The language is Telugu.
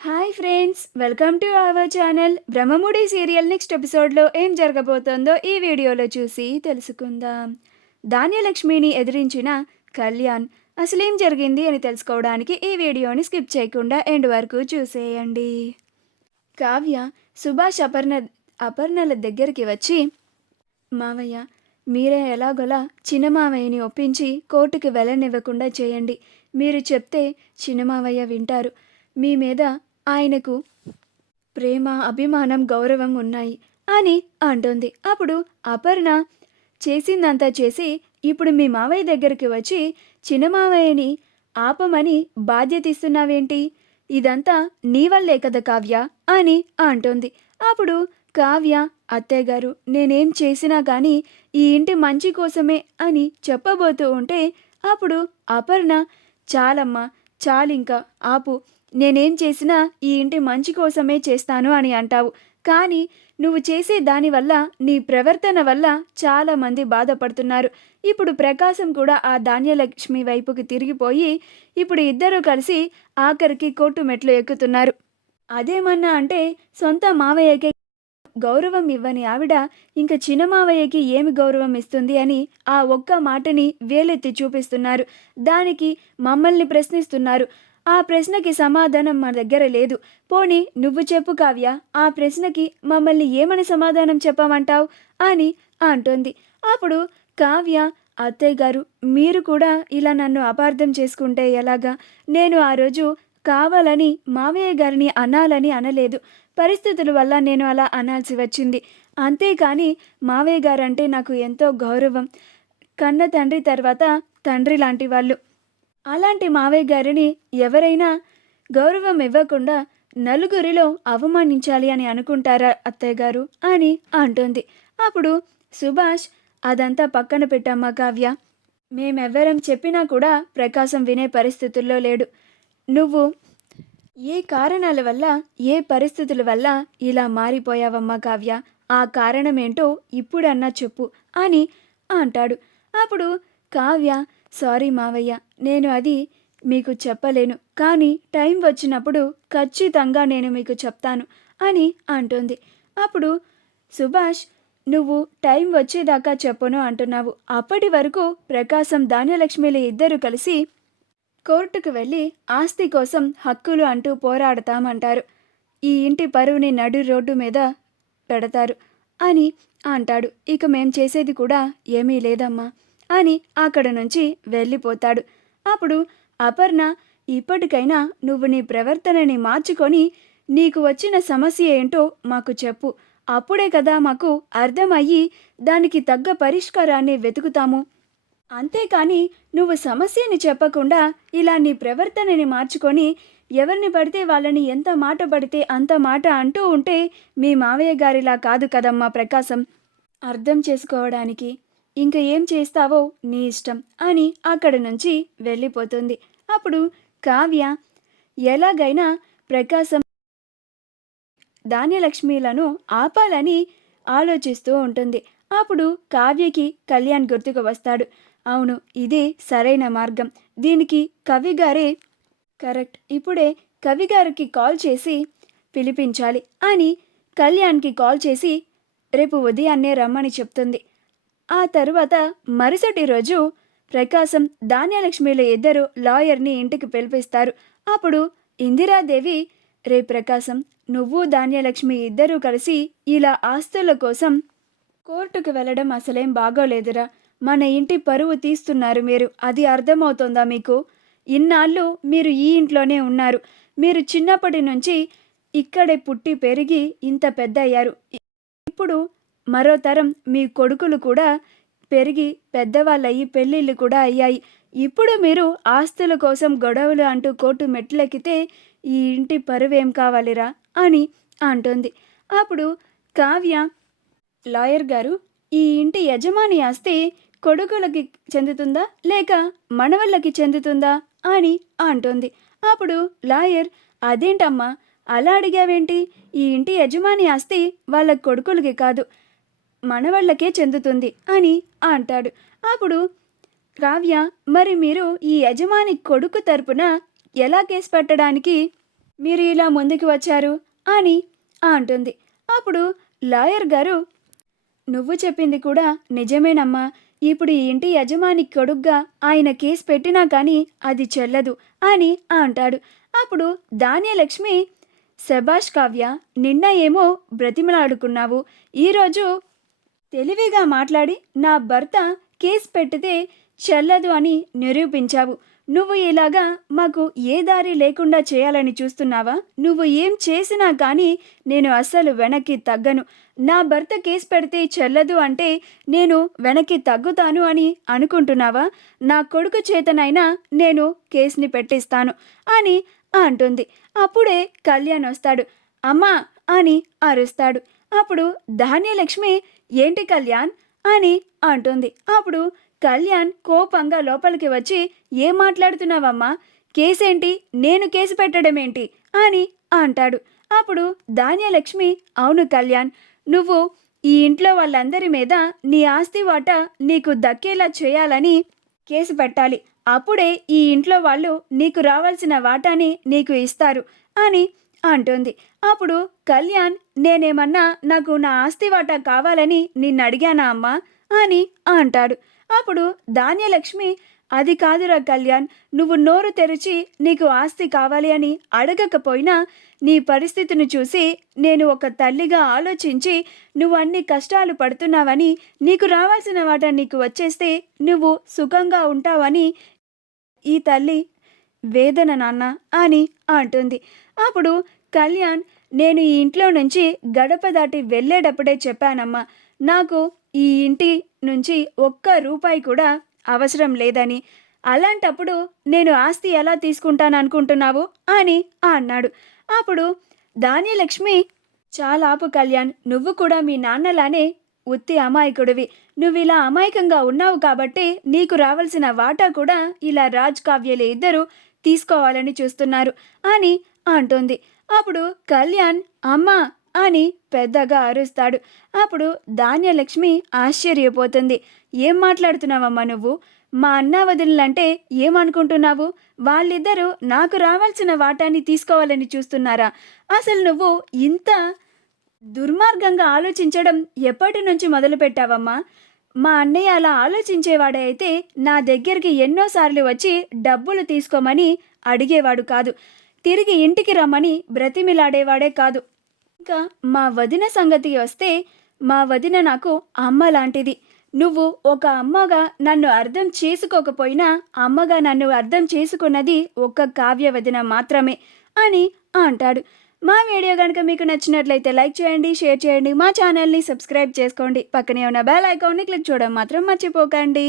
Hi friends, welcome to our channel. Brahmamudi serial next ఎపిసోడ్లో ఏం జరగబోతోందో ఈ వీడియోలో చూసి తెలుసుకుందాం. ధాన్యలక్ష్మిని ఎదిరించిన కళ్యాణ్ అసలేం జరిగింది అని తెలుసుకోవడానికి ఈ వీడియోని స్కిప్ చేయకుండా ఎండ్ వరకు చూసేయండి. కావ్య సుభాష్ అపర్ణల దగ్గరికి వచ్చి, మావయ్య, మీరే ఎలాగోలా చిన్న మావయ్యని ఒప్పించి కోర్టుకి వెళ్ళనివ్వకుండా చేయండి. మీరు చెప్తే చిన్న మావయ్య వింటారు. మీ మీద ఆయనకు ప్రేమ, అభిమానం, గౌరవం ఉన్నాయి అని అంటుంది. అప్పుడు అపర్ణ చేసిందంతా చేసి ఇప్పుడు మీ మావయ్య దగ్గరికి వచ్చి చిన్న మావయ్యని ఆపమని బాధ్యత ఇస్తున్నావేంటి? ఇదంతా నీ వల్లే కదా కావ్య అని అంటుంది. అప్పుడు కావ్య, అత్తయ్య గారు, నేనేం చేసినా కానీ ఈ ఇంటి మంచి కోసమే అని చెప్పబోతూ ఉంటే అప్పుడు అపర్ణ, చాలమ్మా, చాలింకా ఆపు, నేనేం చేసినా ఈ ఇంటి మంచి కోసమే చేస్తాను అని అంటావు. కానీ నువ్వు చేసే దానివల్ల, నీ ప్రవర్తన వల్ల చాలామంది బాధపడుతున్నారు. ఇప్పుడు ప్రకాశం కూడా ఆ ధాన్యలక్ష్మి వైపుకి తిరిగిపోయి ఇప్పుడు ఇద్దరూ కలిసి ఆఖరికి కోర్టు మెట్లు ఎక్కుతున్నారు. అదేమన్నా అంటే సొంత మావయ్యకే గౌరవం ఇవ్వని ఆవిడ ఇంక చిన్న మావయ్యకి ఏమి గౌరవం ఇస్తుంది అని ఆ ఒక్క మాటని వేలెత్తి చూపిస్తున్నారు. దానికి మమ్మల్ని ప్రశ్నిస్తున్నారు. ఆ ప్రశ్నకి సమాధానం మా దగ్గర లేదు. పోనీ నువ్వు చెప్పు కావ్య, ఆ ప్రశ్నకి మమ్మల్ని ఏమని సమాధానం చెప్పమంటావు అని అంటుంది. అప్పుడు కావ్య, అత్తయ్య గారు, మీరు కూడా ఇలా నన్ను అపార్థం చేసుకుంటే ఎలాగా? నేను ఆ రోజు కావాలని మావయ్య గారిని అనాలని అనలేదు. పరిస్థితుల వల్ల నేను అలా అనాల్సి వచ్చింది. అంతేకాని మావయ్య గారంటే నాకు ఎంతో గౌరవం. కన్న తండ్రి తర్వాత తండ్రి లాంటి వాళ్ళు. అలాంటి మావయ్య గారిని ఎవరైనా గౌరవం ఇవ్వకుండా నలుగురిలో అవమానించాలి అని అనుకుంటారా అత్తయ్య గారు అని అంటుంది. అప్పుడు సుభాష్, అదంతా పక్కన పెట్టమ్మా కావ్య, మేమెవ్వరం చెప్పినా కూడా ప్రకాశం వినే పరిస్థితుల్లో లేడు. నువ్వు ఏ కారణాల వల్ల, ఏ పరిస్థితుల వల్ల ఇలా మారిపోయావమ్మా కావ్య, ఆ కారణమేంటో ఇప్పుడన్నా చెప్పు అని అంటాడు. అప్పుడు కావ్య, సారీ మావయ్య, నేను అది మీకు చెప్పలేను, కానీ టైం వచ్చినప్పుడు ఖచ్చితంగా నేను మీకు చెప్తాను అని అంటుంది. అప్పుడు సుభాష్, నువ్వు టైం వచ్చేదాకా చెప్పను అంటున్నావు. అప్పటి వరకు ప్రకాశం, ధాన్యలక్ష్మిలు ఇద్దరు కలిసి కోర్టుకు వెళ్ళి ఆస్తి కోసం హక్కులు అంటూ పోరాడతామంటారు. ఈ ఇంటి పరువుని నడు రోడ్డు మీద పెడతారు అని అంటాడు. ఇక మేం చేసేది కూడా ఏమీ లేదమ్మా అని అక్కడ నుంచి వెళ్ళిపోతాడు. అప్పుడు అపర్ణ, ఇప్పటికైనా నువ్వు నీ ప్రవర్తనని మార్చుకొని నీకు వచ్చిన సమస్య ఏంటో మాకు చెప్పు. అప్పుడే కదా మాకు అర్థమయ్యి దానికి తగ్గ పరిష్కారాన్ని వెతుకుతాము. అంతేకాని నువ్వు సమస్యని చెప్పకుండా ఇలా నీ ప్రవర్తనని మార్చుకొని ఎవరిని పడితే వాళ్ళని ఎంత మాట పడితే అంత మాట అంటూ ఉంటే మీ మావయ్య గారిలా కాదు కదమ్మా ప్రకాశం. అర్థం చేసుకోవడానికి ఇంక ఏం చేస్తావో నీ ఇష్టం అని అక్కడి నుంచి వెళ్ళిపోతుంది. అప్పుడు కావ్య ఎలాగైనా ప్రకాశం, ధాన్యలక్ష్మిలను ఆపాలని ఆలోచిస్తూ ఉంటుంది. అప్పుడు కావ్యకి కళ్యాణ్ గుర్తుకు వస్తాడు. అవును, ఇదే సరైన మార్గం, దీనికి కవిగారే కరెక్ట్, ఇప్పుడే కవిగారికి కాల్ చేసి పిలిపించాలి అని కళ్యాణ్కి కాల్ చేసి రేపు ఉదయాన్నే రమ్మని చెప్తుంది. ఆ తరువాత మరుసటి రోజు ప్రకాశం, ధాన్యలక్ష్మిల ఇద్దరు లాయర్ని ఇంటికి పిలిపిస్తారు. అప్పుడు ఇందిరాదేవి, రే ప్రకాశం, నువ్వు ధాన్యలక్ష్మి ఇద్దరూ కలిసి ఇలా ఆస్తుల కోసం కోర్టుకు వెళ్ళడం అసలేం బాగోలేదురా. మన ఇంటి పరువు తీస్తున్నారు మీరు, అది అర్థమవుతోందా మీకు? ఇన్నాళ్ళు మీరు ఈ ఇంట్లోనే ఉన్నారు. మీరు చిన్నప్పటి నుంచి ఇక్కడే పుట్టి పెరిగి ఇంత పెద్ద అయ్యారు. ఇప్పుడు మరో తరం మీ కొడుకులు కూడా పెరిగి పెద్దవాళ్ళయ్యి పెళ్ళిళ్ళు కూడా అయ్యాయి. ఇప్పుడు మీరు ఆస్తుల కోసం గొడవలు అంటూ కోర్టు మెట్లెక్కితే ఈ ఇంటి పరువేం కావాలిరా అని అంటుంది. అప్పుడు కావ్య, లాయర్ గారు, ఈ ఇంటి యజమాని ఆస్తి కొడుకులకి చెందుతుందా లేక మనవళ్ళకి చెందుతుందా అని అంటుంది. అప్పుడు లాయర్, అదేంటమ్మా అలా అడిగావేంటి? ఈ ఇంటి యజమాని ఆస్తి వాళ్ళ కొడుకులకి కాదు, మనవళ్ళకే చెందుతుంది అని అంటాడు. అప్పుడు కావ్య, మరి మీరు ఈ యజమాని కొడుకు తరపున ఎలా కేసు పెట్టడానికి మీరు ఇలా ముందుకు వచ్చారు అని అంటుంది. అప్పుడు లాయర్ గారు, నువ్వు చెప్పింది కూడా నిజమేనమ్మా. ఇప్పుడు ఈ ఇంటి యజమాని కొడుగ్గా ఆయన కేసు పెట్టినా కానీ అది చెల్లదు అని అంటాడు. అప్పుడు ధాన్యలక్ష్మి, శభాష్ కావ్య, నిన్న ఏమో బ్రతిమలాడుకున్నావు, ఈరోజు తెలివిగా మాట్లాడి నా భర్త కేసు పెట్టితే చెల్లదు అని నిరూపించావు. నువ్వు ఇలాగా మాకు ఏ దారి లేకుండా చేయాలని చూస్తున్నావా? నువ్వు ఏం చేసినా కానీ నేను అస్సలు వెనక్కి తగ్గను. నా భర్త కేసు పెడితే చెల్లదు అంటే నేను వెనక్కి తగ్గుతాను అని అనుకుంటున్నావా? నా కొడుకు చేతనైనా నేను కేసుని పెట్టిస్తాను అని అంటుంది. అప్పుడే కళ్యాణ్ వస్తాడు. అమ్మా అని అరుస్తాడు. అప్పుడు ధాన్యలక్ష్మి, ఏంటి కళ్యాణ్ అని అంటుంది. అప్పుడు కళ్యాణ్ కోపంగా లోపలికి వచ్చి, ఏం మాట్లాడుతున్నావమ్మా? కేసేంటి? నేను కేసు పెట్టడం ఏంటి అని అంటాడు. అప్పుడు ధాన్యలక్ష్మి, అవును కళ్యాణ్, నువ్వు ఈ ఇంట్లో వాళ్ళందరి మీద నీ ఆస్తి వాటా నీకు దక్కేలా చేయాలని కేసు పెట్టాలి. అప్పుడే ఈ ఇంట్లో వాళ్ళు నీకు రావాల్సిన వాటాని నీకు ఇస్తారు అని అంటుంది. అప్పుడు కళ్యాణ్, నేనేమన్నా నాకు నా ఆస్తి వాటా కావాలని నిన్ను అడిగానా అమ్మా అని అంటాడు. అప్పుడు ధాన్యలక్ష్మి, అది కాదురా కళ్యాణ్, నువ్వు నోరు తెరిచి నీకు ఆస్తి కావాలి అని అడగకపోయినా నీ పరిస్థితిని చూసి నేను ఒక తల్లిగా ఆలోచించి నువ్వు అన్ని కష్టాలు పడుతున్నావని, నీకు రావాల్సిన వాటా నీకు వచ్చేస్తే నువ్వు సుఖంగా ఉంటావని ఈ తల్లి వేదన నాన్న అని అంటుంది. అప్పుడు కళ్యాణ్, నేను ఈ ఇంట్లో నుంచి గడప దాటి వెళ్ళేటప్పుడే చెప్పానమ్మా, నాకు ఈ ఇంటి నుంచి ఒక్క రూపాయి కూడా అవసరం లేదని. అలాంటప్పుడు నేను ఆస్తి ఎలా తీసుకుంటాననుకుంటున్నావు అని అన్నాడు. అప్పుడు ధాన్యలక్ష్మి, చాలా ఆపు కళ్యాణ్, నువ్వు కూడా మీ నాన్నలానే ఉత్తి అమాయకుడివి. నువ్వు ఇలా అమాయకంగా ఉన్నావు కాబట్టి నీకు రావాల్సిన వాటా కూడా ఇలా రాజ్ కావ్యలు ఇద్దరు తీసుకోవాలని చూస్తున్నారు అని అంటుంది. అప్పుడు కళ్యాణ్, అమ్మా అని పెద్దగా అరుస్తాడు. అప్పుడు ధాన్యలక్ష్మి ఆశ్చర్యపోతుంది. ఏం మాట్లాడుతున్నావమ్మా నువ్వు? మా అన్న వదినలంటే ఏమనుకుంటున్నావు? వాళ్ళిద్దరూ నాకు రావాల్సిన వాటాన్ని తీసుకోవాలని చూస్తున్నారా? అసలు నువ్వు ఇంత దుర్మార్గంగా ఆలోచించడం ఎప్పటి నుంచి మొదలుపెట్టావమ్మా? మా అన్నయ్య అలా ఆలోచించేవాడే అయితే నా దగ్గరికి ఎన్నోసార్లు వచ్చి డబ్బులు తీసుకోమని అడిగేవాడు కాదు. తిరిగి ఇంటికి రమ్మని బ్రతిమిలాడేవాడే కాదు. ఇంకా మా వదిన సంగతి వస్తే, మా వదిన నాకు అమ్మ లాంటిది. నువ్వు ఒక అమ్మగా నన్ను అర్థం చేసుకోకపోయినా అమ్మగా నన్ను అర్థం చేసుకున్నది ఒక్క కావ్య వదిన మాత్రమే అని అంటాడు. మా వీడియో కనుక మీకు నచ్చినట్లయితే లైక్ చేయండి, షేర్ చేయండి, మా ఛానల్ని సబ్స్క్రైబ్ చేసుకోండి. పక్కనే ఉన్న బెల్ ఐకాన్ని క్లిక్ చేయడం మాత్రం మర్చిపోకండి.